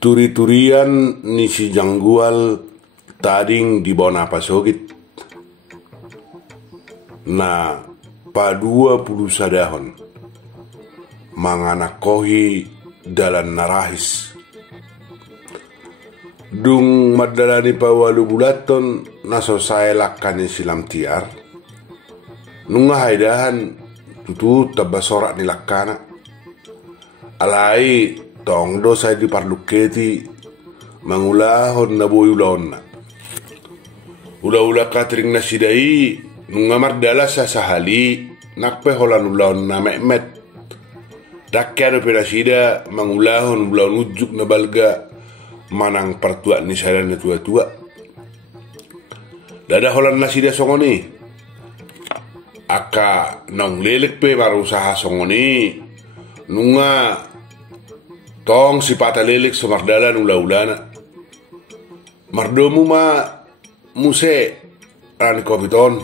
Turi-turian ni si janggual tading di bawah napa sogit. Na pa 20 sadahon manganakohi dalan narahis. Dung madalani pa 8 bulaton nasosay lakani silam tiar. Nunga haidahan tutu tabasora ni lakana. Alai tong do say di parluketi mangulahon na boyulahon na. Ula-ula katring na sidai nunga mardala sa sahali nakpe holan ulahon na memet. Dakyano pinasida mangulahon ulahon ujuk na balga manang partua ni sada na tua-tua. Dada holan na sida songoni. Aka nang lelek pe marusaha songoni nunga tong si pata lelik sumardalan ula-ulana. Mardomu ma muse ran kopiton.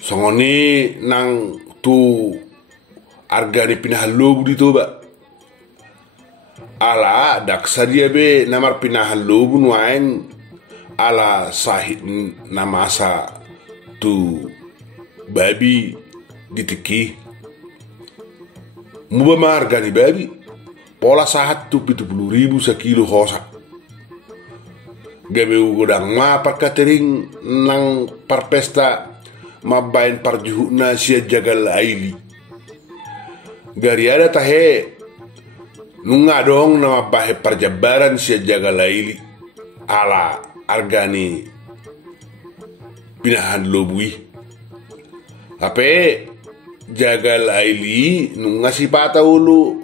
Songoni nang tu arga ni pinahalog dito ba. Ala daksa dia be namar pinahalog nuain ala sahid namasa tu babi ditiki. Muba marga ni babi pola sahat tu 70.000 sekilo hosa. Gabe ugodang ma par catering nang par pesta mabain par juhuna sia jagal aili. Gari ada tahe nunga dong nama bahe perjabaran sia jagal aili ala argani pinahan lobui. Ape jagal aili nunga si pata ulu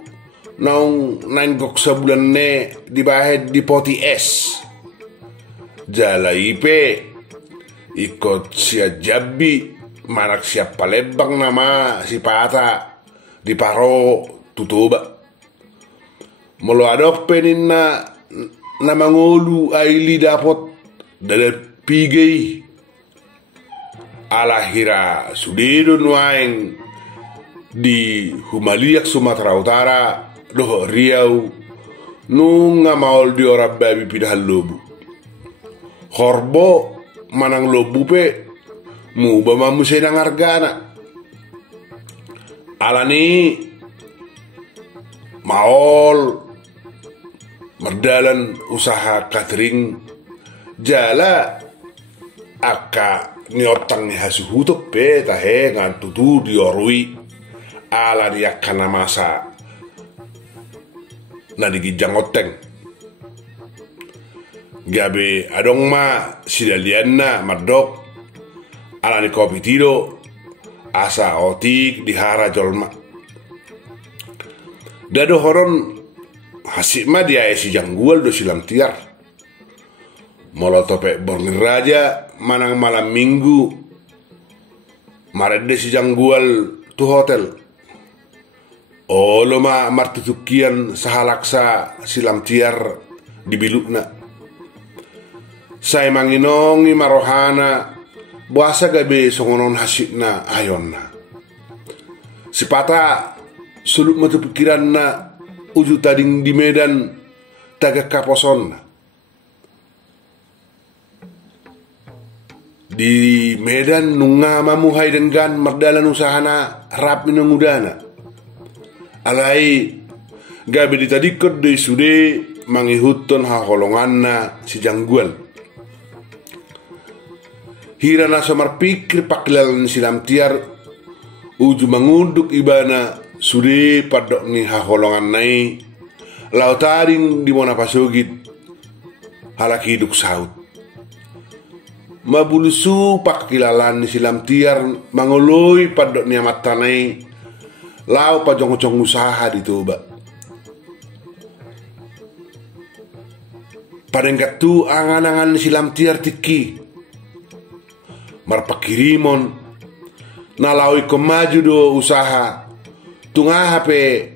naung 9 gok sebulan ne dibahed di poti es. Jala ipe ikut sia jabi manak siap palembang nama si pata di paro tutuba. Molo adok penin na mangolu aili dapot dada pigay alahira sudido nuaing di Humaliak Sumatera Utara doh Riau nunga maol di ora babi pindahan lobu. Horbo manang lobu pe muba mamuse nang argana. Alani maol merdalan usaha catering jala aka niotang ni hasuhutok pe tahe ngantutu diorui ala dia kana masa na digijang oteng. Gabe adong ma sidalian na mardok ala ni kopi tido asa otik dihara jolma. Dado horon hasik ma dia si janggual do silang tiar. Molotopek borngin raja manang malam minggu marede si janggual tu hotel. Olo ma martutukian sahalaksa silam tiar di bilukna. Saya manginongi marohana buasa gabe songonon hasikna ayonna. Sipata sulut matu pikiran na uju tading di Medan taga kaposon. Di Medan nunga mamuhay dengan mardalan usahana rap minangudana. Alai gabe ditadikot de sude mangihuton haholongan na si janggual. Hira na samar pikir pakilalan silam tiar uju mangunduk ibana sude padok ni haholongan nai lautaring di mona pasugit halak hiduk saut. Mabulusu pakilalan ni silam tiar mangoloi padok ni amat tanai lau pajong-jong usaha ditoba. Padengkat tu angan-angan silam tiar tiki marpakirimon nalawi kemaju do usaha tunga hape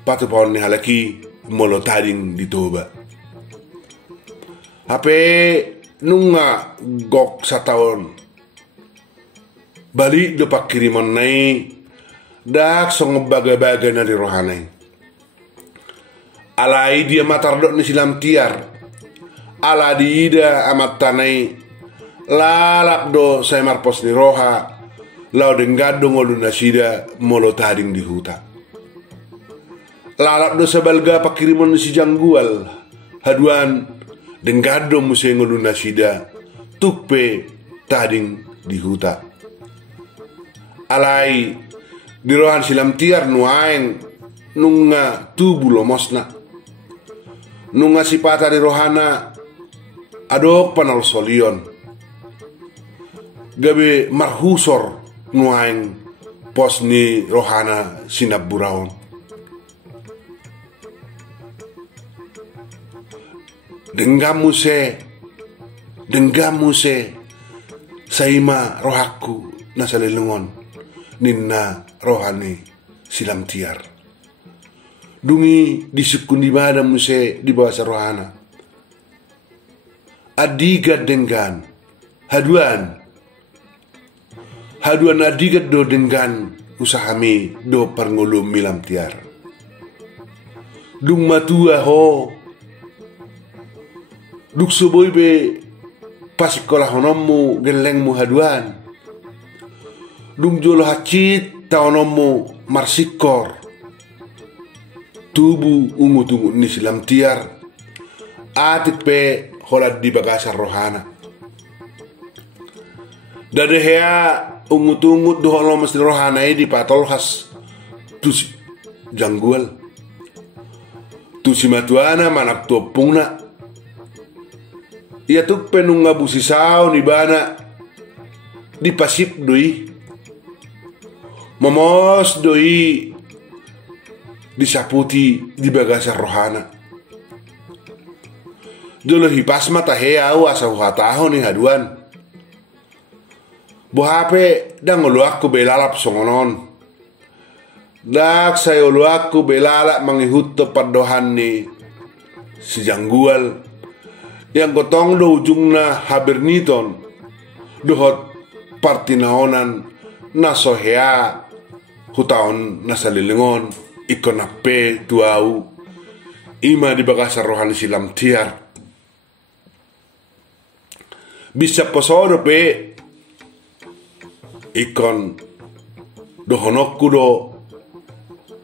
patu pon ni halaki molo tading ditoba. Hape nunga gok satahun balik do pakirimon nai dak song baga-baga na di rohanay. alai dia matardok ni silam tiar, ala diida amat tanai lalap do saya marpos ni roha lau denggado ngolu nasida molo tading di huta lalap do sabalga pakirimon si janggual haduan denggado muse ngolu nasida tukpe tading di huta alai di rohan silam tiar nuaeng nunga tubu lomosna nunga sipata di rohana adok panal solion gabe marhusor nuaeng pos ni rohana sinab buraon denggamu se saima rohaku nasalilungon ninna rohani silam tiar dungi disukundi mana muse di bawah rohana adigat dengan haduan adigat do dengan usahami do parngolum milam tiar dung matua ho duk suboy be pas sekolah honommu gelengmu haduan dung jolo hacit taonommu marsikor tubu ungu ni silam tiar atik pe holat di bagasar rohana dadehea ungut do holo mesti rohana di patol khas tus janggual tusi matuana manak topungna ia tuk penung ngabusi sao ni bana di pasip doi momos doi disaputi di bagasar rohana dolo hipas mata au asa hataho ni haduan bohape dang ulu aku belalap songonon dak saya ulu aku belalap mangihut tepat dohan ni si janggual yang gotong do ujungna haberniton dohot partinaonan nasohea hutaon nasalilingon ikon ape tuau ima di bagasar rohani silam tiar bisa posodo pe ikon dohonokku do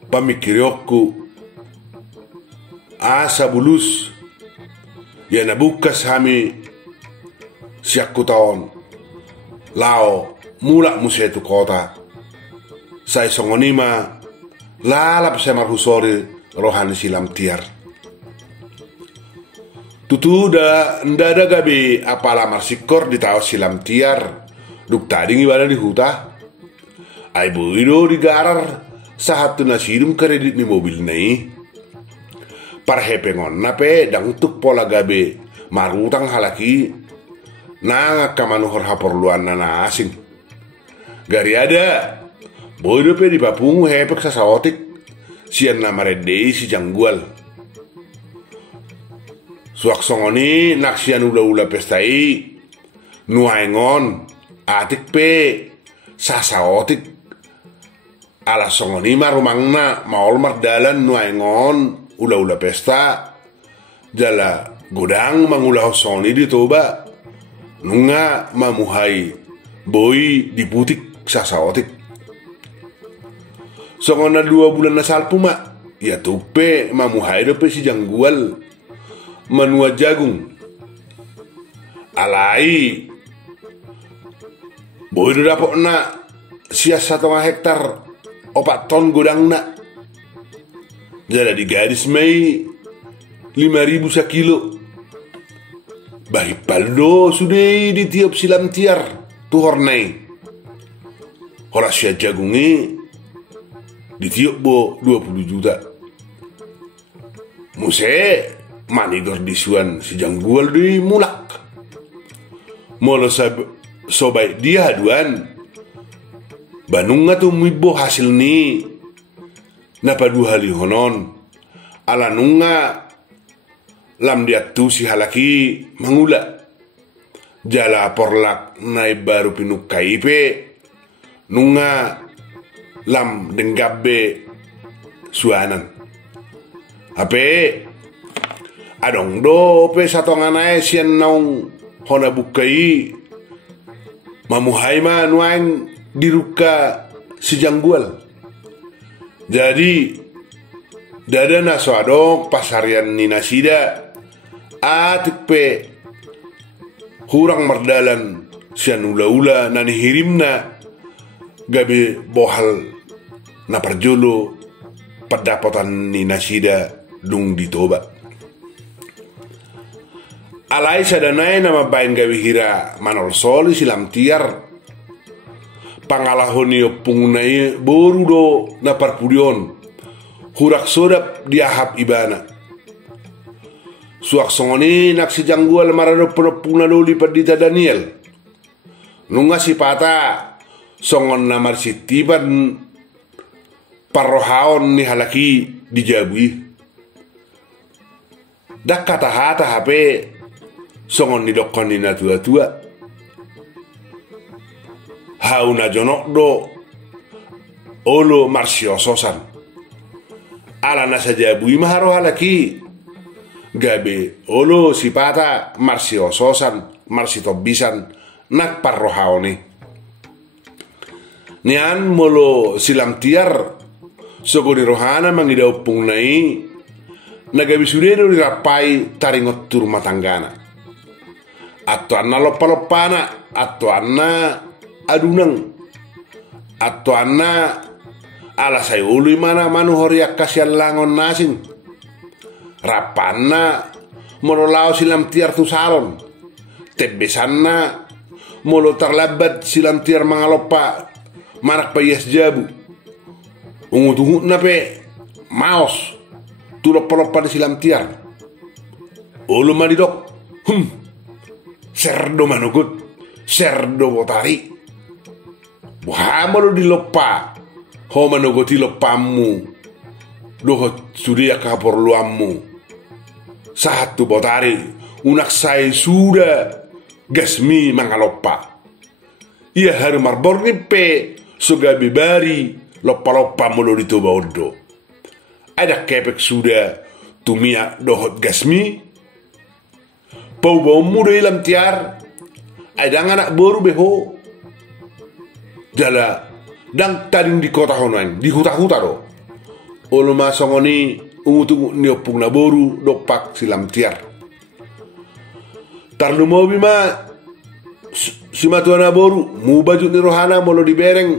pamikirioku asa bulus ya nabukas hami siakku taon lao mulak musetu kota sai songonima lalap saya marhusori rohani silam tiar tutuda ndada gabi apala marsikor di tao silam tiar duk tading ibada di huta ai buido di garar sahat tu nasidum kredit ni mobil nai parhepengon nape dang tuk pola gabe marutang halaki nanga kamanuhor haporluan nana asing gari ada boido pe di papungu hepek sasaotik sian namarede si janggual suak songoni naksian ula pestai nuaengon atik pe sasaotik ala songoni marumangna maol mardalan nuaengon ula pesta jala godang mangulah songoni di toba nunga mamuhai boy di butik sasaotik songona 2 bulan na salpu mak ya tupe mamuhai dope si janggual manua jagung alai boy do dapok na sia 1 hektar 4 ton godang na jala di gadis mei 5.000 sekilo bahi paldo sudai di tiap silam tiar tuhor nai horas sia jagungi di tiap bo 20 juta muse manigor disuan si janggual di mulak molo sobai dia haduan banunga tu mibo hasil ni napa 2 hali honon ala nunga lam dia tu si halaki mangula jala porlak nai baru pinuk kaipe nunga lam denggabe suanan Ape adong do pe satonganae sian naung hona bukai mamuhai ma nuain diruka si janggual. Jadi dada naso adong pasarian ni nasida atik pe kurang merdalan sian ula-ula nani hirimna gabe bohal na parjolo pendapatan ni nasida dung ditoba. Alai sadanai nama bain gawe hira manol soli silam tiar pangalahoni pungunai boru do na parpudion hurak sodap diahap ibana suak songoni nak si janggual marano penopuna doli padita Daniel nunga si pata songon namar si tiban parrohaon ni halaki dijabui dak kata hata hape songon ni dokon ni na tua-tua hauna jonok do olo marsiososan ala nasa jabui maharo halaki gabe olo sipata marsiososan marsitobisan nak parrohaoni nian molo silam tiar sogoni rohana mangidau pungnai nagabi sudeno dirapai taringot tur matanggana atau anna loppa-loppana atau anna adunang atau anna ala sayului mana manu horiak kasian langon nasin rapanna molo lao silam tiar tu salon tebesanna molo terlabat silam tiar mangaloppa marak payas jabu ungu-ungu nape maos tu loppa-loppa di silam tiar ulu madidok serdo manukut serdo botari buhamalo di loppa ho manugoti loppamu dohot sudia kaporluammu satu botari unak sai sudah gasmi mangaloppa ia haru marborni pe soga bibari loppa-loppa molo di toba oddo ada kepek sudah tumia dohot gasmi pau bau muda ilam tiar ada anak baru beho jala dang tading di kota honan di huta-huta do olo masongoni ungu-tungu niopung na boru dopak silam tiar tarlu mau bima simatuana boru mu baju ni rohana molo di bereng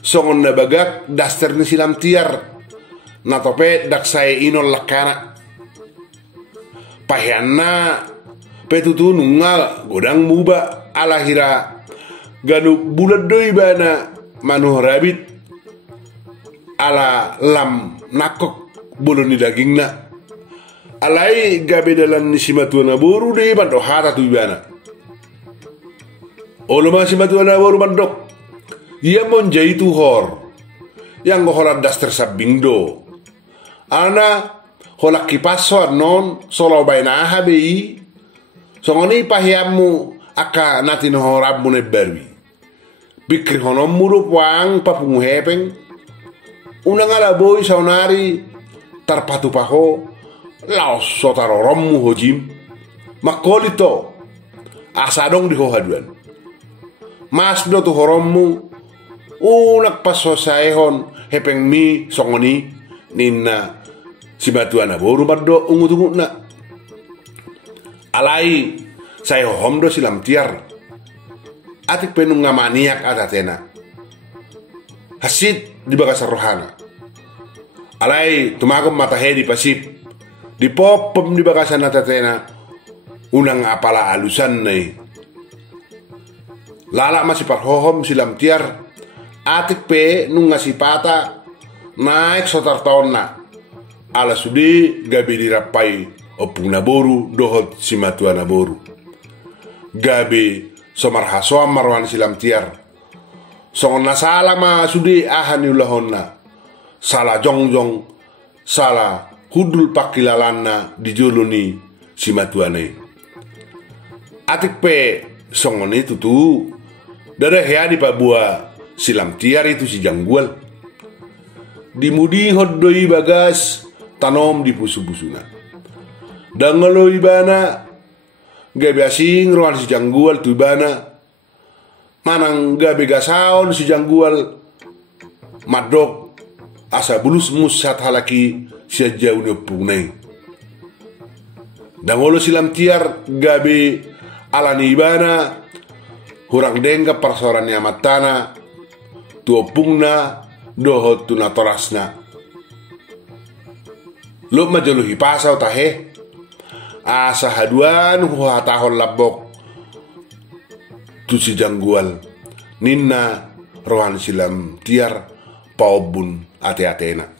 songon na bagak daster ni silam tiar na tope dak saya inol lakana pahianna petutu nungal godang muba alahira ganu bulat doi bana manu rabit ala lam nakok boloni dagingna alai gabe dalam nisimatuana boru de bando hata tu bana olo masimatuana boru bandok ia monjai tu hor yang goholat daster sabingdo ana holak kipaso non solo baina habi songoni pahiamu aka natin horab mune berwi bikri honom murup wang papungu hepeng unang ala boy saunari tarpatu paho laos sotarorommu hojim makolito asadong di hohaduan mas do tu horommu unak paso saehon hepeng mi songoni ninna simatuana boru baddo ungu-tungu na alai saya homdo silam tiar atik penung ngamaniak atatena hasid di bagasar rohana alai tumagom matahedi pasip di popom di bagasan atatena unang apala alusan nai lala masih parhohom silam tiar atik pe nung ngasipata naik sotar taonna ala sudi gabi dirapai opung naboru dohot simatuana boru gabi somar hasoam marwan silam tiar songon nasala ma sudi ahani ulahonna salah jongjong salah hudul pakilalanna dijoloni simatuane atik pe songon itu tu dari headi pa buah silam tiar itu si janggual dimudi hoddoi bagas tanom di pusu-pusuna. Dan ngelo ibana gabe asing ruan si janggual tu ibana manang gabe gasaon si janggual madok asa bulus musat halaki si jauh punai. Dan ngolo silam tiar gabe alani ibana hurang dengga persoalan matana tuopungna dohot tuna torasna. Lo majoluhi pasau tahe asa haduan huhatahon labok tu si janggual ninna rohan silam tiar paubun ate-atena.